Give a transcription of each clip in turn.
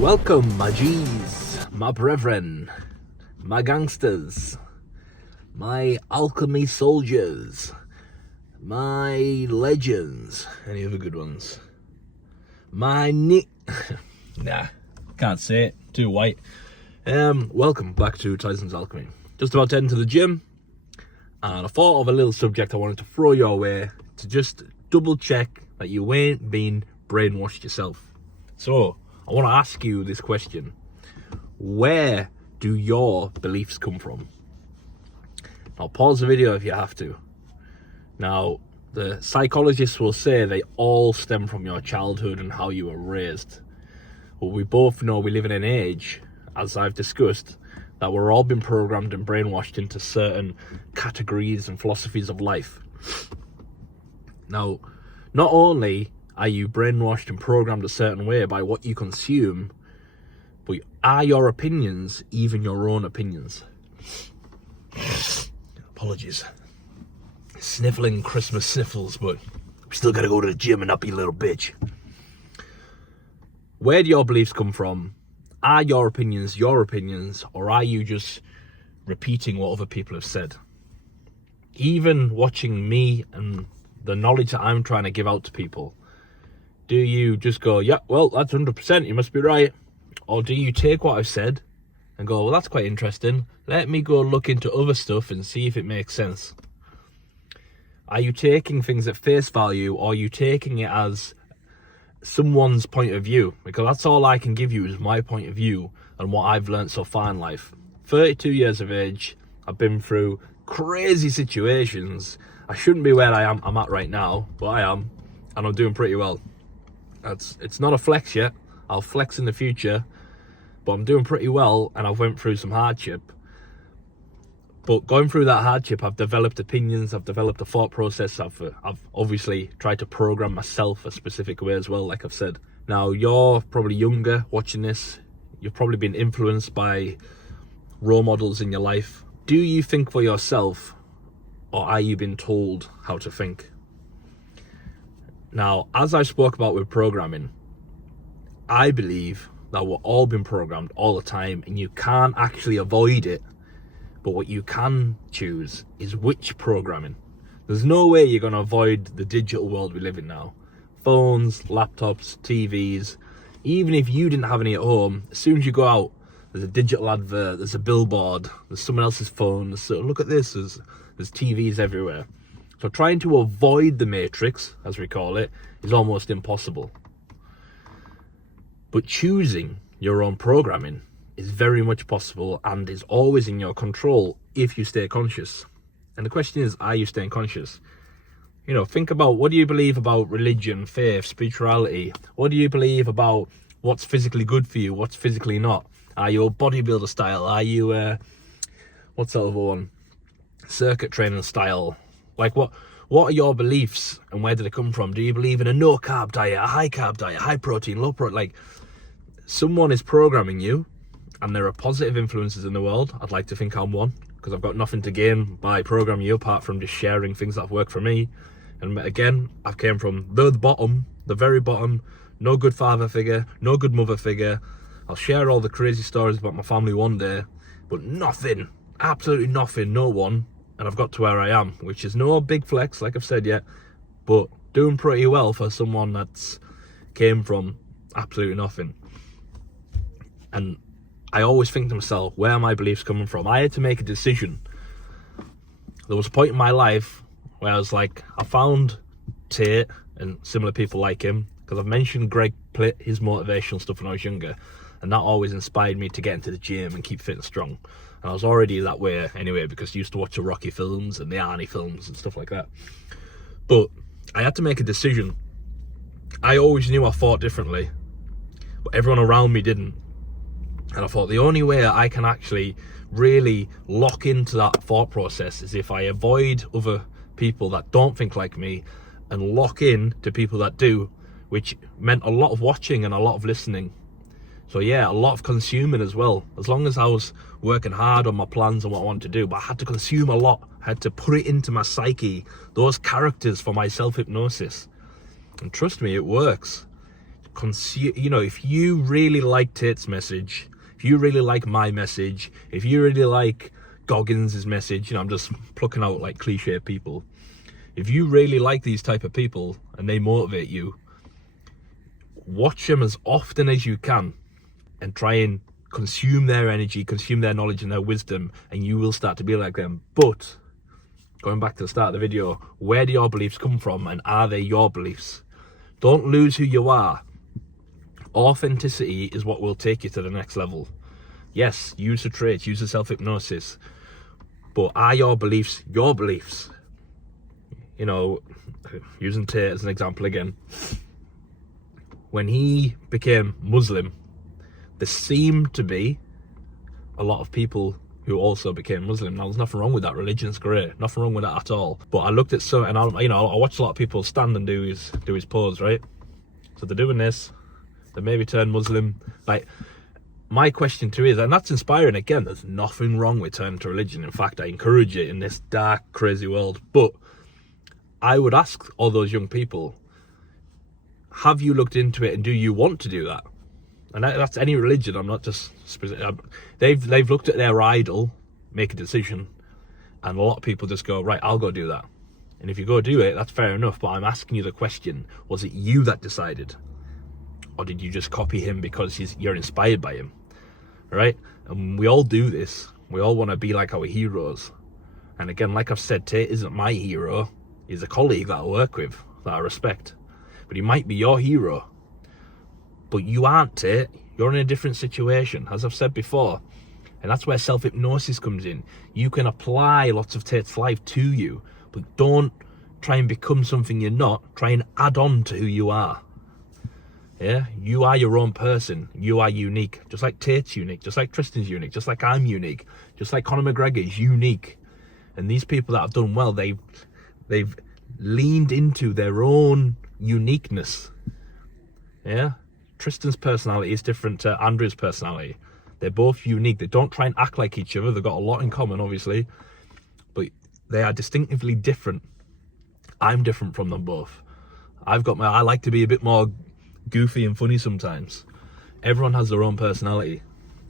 Welcome, my G's, my brethren, my gangsters, my alchemy soldiers, my legends, any other good ones? My nah, can't say it, too white. Welcome back to Tyson's Alchemy. Just about to head into the gym, and I thought of a little subject I wanted to throw your way to just double check that you ain't been brainwashed yourself. So, I want to ask you this question. Where do your beliefs come from? Now, pause the video if you have to. Now, the psychologists will say they all stem from your childhood and how you were raised. But we both know we live in an age, as I've discussed, that we're all been programmed and brainwashed into certain categories and philosophies of life. Now, not only are you brainwashed and programmed a certain way by what you consume, but are your opinions even your own opinions? Apologies. Sniffling Christmas sniffles, but we still gotta go to the gym and not be a little bitch. Where do your beliefs come from? Are your opinions, or are you just repeating what other people have said? Even watching me and the knowledge that I'm trying to give out to people, do you just go, yeah, well, that's 100%, you must be right? Or do you take what I've said and go, well, that's quite interesting, let me go look into other stuff and see if it makes sense? Are you taking things at face value, or are you taking it as someone's point of view? Because that's all I can give you is my point of view and what I've learned so far in life. 32 years of age, I've been through crazy situations. I shouldn't be where I'm at right now, but I am, and I'm doing pretty well. It's not a flex yet. I'll flex in the future, but I'm doing pretty well, and I've went through some hardship. But going through that hardship, I've developed opinions, I've developed a thought process, I've obviously tried to program myself a specific way as well, like I've said. Now, you're probably younger watching this. You've probably been influenced by role models in your life. Do you think for yourself, or are you being told how to think? Now, as I spoke about with programming, I believe that we're all being programmed all the time, and you can't actually avoid it. But what you can choose is which programming. There's no way you're going to avoid the digital world we live in now. Phones, laptops, TVs. Even if you didn't have any at home, as soon as you go out, there's a digital advert, there's a billboard, there's someone else's phone. So look at this, there's TVs everywhere. So trying to avoid the matrix, as we call it, is almost impossible. But choosing your own programming is very much possible and is always in your control if you stay conscious. And the question is, are you staying conscious? You know, think about, what do you believe about religion, faith, spirituality? What do you believe about what's physically good for you, what's physically not? Are you a bodybuilder style? Are you what's the other one? Circuit training style? Like, what are your beliefs and where do they come from? Do you believe in a no carb diet, a high carb diet, high protein, low protein? Like, someone is programming you, and there are positive influences in the world. I'd like to think I'm one, because I've got nothing to gain by programming you apart from just sharing things that have worked for me. And again, I've came from the bottom, the very bottom, no good father figure, no good mother figure. I'll share all the crazy stories about my family one day, but nothing, absolutely nothing, no one. And I've got to where I am, which is no big flex, like I've said yet, but doing pretty well for someone that's came from absolutely nothing. And I always think to myself, where are my beliefs coming from? I had to make a decision. There was a point in my life where I was like, I found Tate and similar people like him, because I've mentioned Greg Plitt, his motivational stuff when I was younger, and that always inspired me to get into the gym and keep fit and strong. And I was already that way anyway, because I used to watch the Rocky films and the Arnie films and stuff like that. But I had to make a decision. I always knew I thought differently, but everyone around me didn't. And I thought the only way I can actually really lock into that thought process is if I avoid other people that don't think like me and lock in to people that do, which meant a lot of watching and a lot of listening. So yeah, a lot of consuming as well. As long as I was working hard on my plans and what I wanted to do, but I had to consume a lot. I had to put it into my psyche, those characters for my self-hypnosis. And trust me, it works. consume, you know, if you really like Tate's message, if you really like my message, if you really like Goggins' message, you know, I'm just plucking out like cliche people. If you really like these type of people and they motivate you, watch them as often as you can and try and consume their energy, consume their knowledge and their wisdom, and you will start to be like them. But going back to the start of the video, where do your beliefs come from, and are they your beliefs? Don't lose who you are. Authenticity is what will take you to the next level. Yes, use the traits, use the self-hypnosis, but are your beliefs your beliefs? You know, using Tate as an example again, when he became Muslim, there seemed to be a lot of people who also became Muslim. Now, there's nothing wrong with that. Religion's great, nothing wrong with that at all. But I looked at some, and I watch a lot of people stand and do his pose, right? So they're doing this, they maybe turn Muslim. Like, my question to you is, and that's inspiring again, there's nothing wrong with turning to religion. In fact, I encourage it in this dark, crazy world. But I would ask all those young people, have you looked into it, and do you want to do that? And that's any religion. I'm not just specific. They've looked at their idol, make a decision, and a lot of people just go, right, I'll go do that. And if you go do it, that's fair enough, but I'm asking you the question, was it you that decided? Or did you just copy him because you're inspired by him? Right? And we all do this. We all want to be like our heroes. And again, like I've said, Tate isn't my hero. He's a colleague that I work with, that I respect. But he might be your hero. But you aren't, Tate. You're in a different situation, as I've said before. And that's where self-hypnosis comes in. You can apply lots of Tate's life to you, but don't try and become something you're not. Try and add on to who you are. Yeah? You are your own person. You are unique. Just like Tate's unique. Just like Tristan's unique. Just like I'm unique. Just like Conor McGregor is unique. And these people that have done well, they've leaned into their own uniqueness. Yeah? Tristan's personality is different to Andrew's personality. They're both unique. They don't try and act like each other. They've got a lot in common, obviously, but they are distinctively different. I'm different from them both. I like to be a bit more goofy and funny sometimes. Everyone has their own personality.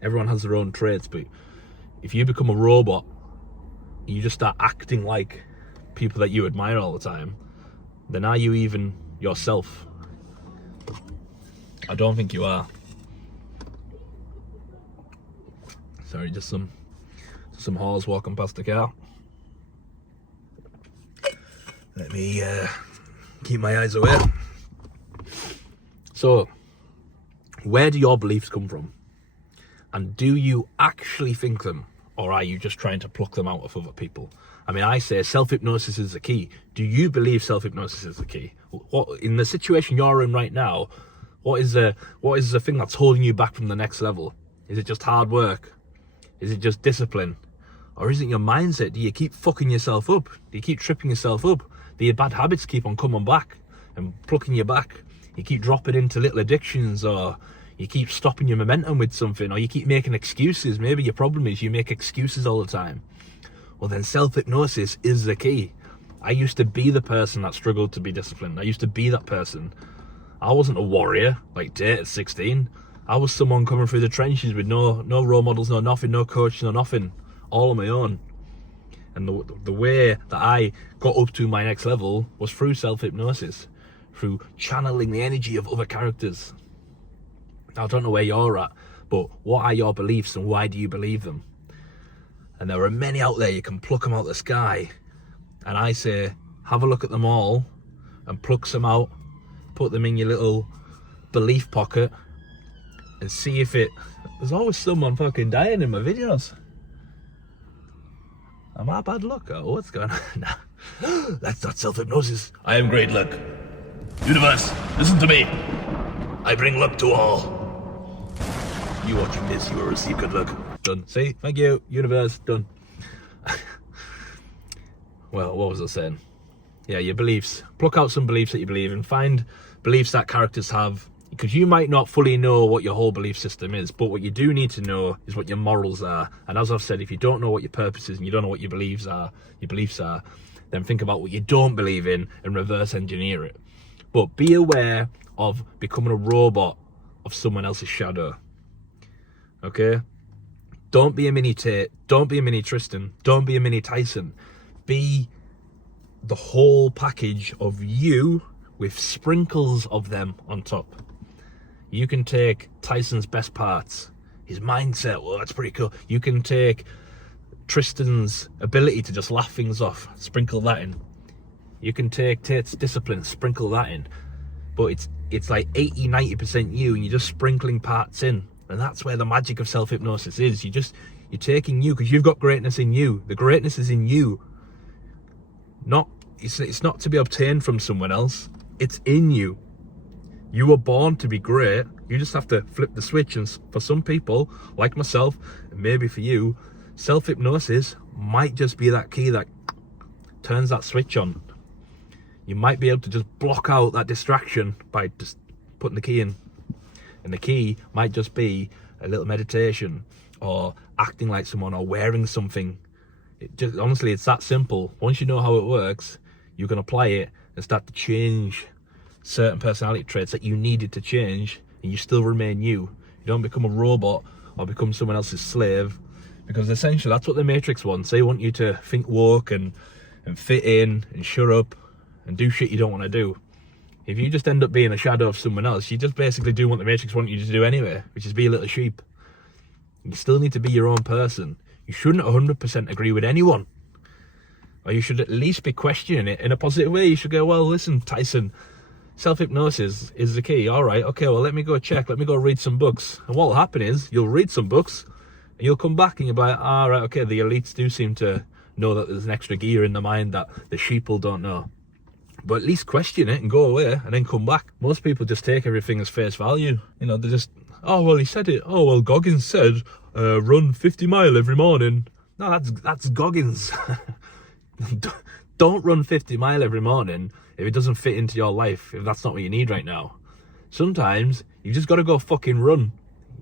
Everyone has their own traits, but if you become a robot, you just start acting like people that you admire all the time, then are you even yourself? I don't think you are. Sorry, just some whores walking past the car. Let me keep my eyes away. So, where do your beliefs come from? And do you actually think them? Or are you just trying to pluck them out of other people? I mean, I say self-hypnosis is the key. Do you believe self-hypnosis is the key? What, in the situation you're in right now, what is the thing that's holding you back from the next level? Is it just hard work? Is it just discipline? Or is it your mindset? Do you keep fucking yourself up? Do you keep tripping yourself up? Do your bad habits keep on coming back and plucking you back? You keep dropping into little addictions, or you keep stopping your momentum with something, or you keep making excuses. Maybe your problem is you make excuses all the time. Well, then self-hypnosis is the key. I used to be the person that struggled to be disciplined. I used to be that person. I wasn't a warrior like Tate at 16. I was someone coming through the trenches with no role models, no nothing, no coach, no nothing, all on my own. And the way that I got up to my next level was through self-hypnosis, through channeling the energy of other characters. Now, I don't know where you're at, but what are your beliefs and why do you believe them? And there are many out there. You can pluck them out of the sky. And I say, have a look at them all and pluck some out, put them in your little belief pocket, and see if it... There's always someone fucking dying in my videos. Am I bad luck? Oh, what's going on? Nah. That's not self-hypnosis. I am great luck. Universe, listen to me. I bring luck to all. You watching this, you will receive good luck. Done. See? Thank you, universe. Done. Well, what was I saying? Yeah, your beliefs. Pluck out some beliefs that you believe in. Find beliefs that characters have. Because you might not fully know what your whole belief system is, but what you do need to know is what your morals are. And as I've said, if you don't know what your purpose is and you don't know what your beliefs are, then think about what you don't believe in and reverse engineer it. But be aware of becoming a robot of someone else's shadow. Okay? Don't be a mini Tate. Don't be a mini Tristan. Don't be a mini Tyson. Be the whole package of you with sprinkles of them on top. You can take Tyson's best parts, his mindset, well, that's pretty cool. You can take Tristan's ability to just laugh things off, sprinkle that in. You can take Tate's discipline, sprinkle that in. But it's like 80-90% you, and you're just sprinkling parts in. And that's where the magic of self-hypnosis is. You're taking you, because you've got greatness in you. The greatness is in you. It's not to be obtained from someone else. It's in you. You were born to be great. You just have to flip the switch. And for some people, like myself, and maybe for you, self-hypnosis might just be that key that turns that switch on. You might be able to just block out that distraction by just putting the key in. And the key might just be a little meditation, or acting like someone, or wearing something. Honestly, it's that simple. Once you know how it works, you can apply it and start to change certain personality traits that you needed to change, and you still remain you. You don't become a robot or become someone else's slave, because essentially that's what the Matrix wants. They want you to think woke and fit in and shut up and do shit you don't want to do. If you just end up being a shadow of someone else, you just basically do what the Matrix want you to do anyway, which is be a little sheep. You still need to be your own person. You shouldn't 100% agree with anyone. Or you should at least be questioning it in a positive way. You should go, well, listen, Tyson, self-hypnosis is the key. All right, okay, well, let me go check. Let me go read some books. And what will happen is you'll read some books and you'll come back and you'll be like, all right, okay, the elites do seem to know that there's an extra gear in the mind that the sheeple don't know. But at least question it and go away and then come back. Most people just take everything as face value. You know, they just, oh, well, he said it. Oh, well, Goggins said, run 50 mile every morning. No, that's Goggins. Don't run 50 mile every morning if it doesn't fit into your life, if that's not what you need right now. Sometimes you just got to go fucking run.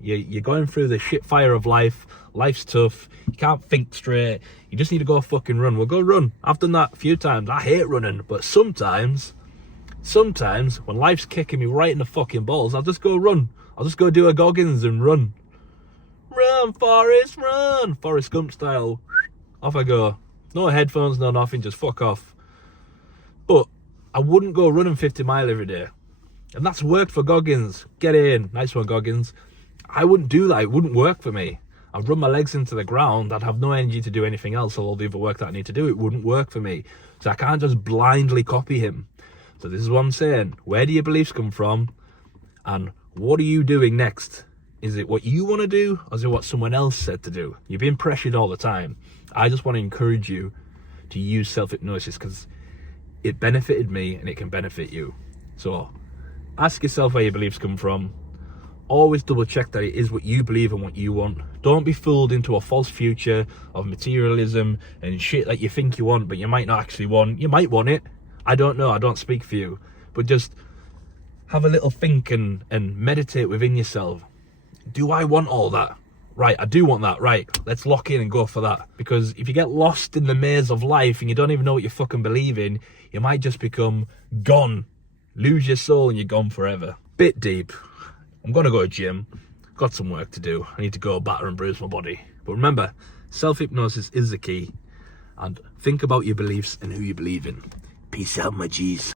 You're going through the shit fire of life. Life's tough. You can't think straight. You just need to go fucking run. Well, go run. I've done that a few times. I hate running, but sometimes when life's kicking me right in the fucking balls, I'll just go run. I'll just go do a Goggins and run. Run, Forrest, run. Forrest Gump style. Off I go. No headphones, no nothing, just fuck off. But I wouldn't go running 50 mile every day. And that's worked for Goggins. Get in. Nice one, Goggins. I wouldn't do that. It wouldn't work for me. I'd run my legs into the ground. I'd have no energy to do anything else, all the other work that I need to do. It wouldn't work for me. So I can't just blindly copy him. So this is what I'm saying. Where do your beliefs come from? And what are you doing next? Is it what you want to do, or is it what someone else said to do? You're being pressured all the time. I just want to encourage you to use self-hypnosis, because it benefited me and it can benefit you. So ask yourself where your beliefs come from. Always double check that it is what you believe and what you want. Don't be fooled into a false future of materialism and shit that you think you want, but you might not actually want. You might want it. I don't know. I don't speak for you. But just have a little think and meditate within yourself. Do I want all that? Right, I do want that. Right, let's lock in and go for that. Because if you get lost in the maze of life and you don't even know what you fucking believe in, you might just become gone. Lose your soul and you're gone forever. Bit deep. I'm going to go to the gym. Got some work to do. I need to go batter and bruise my body. But remember, self-hypnosis is the key. And think about your beliefs and who you believe in. Peace out, my G's.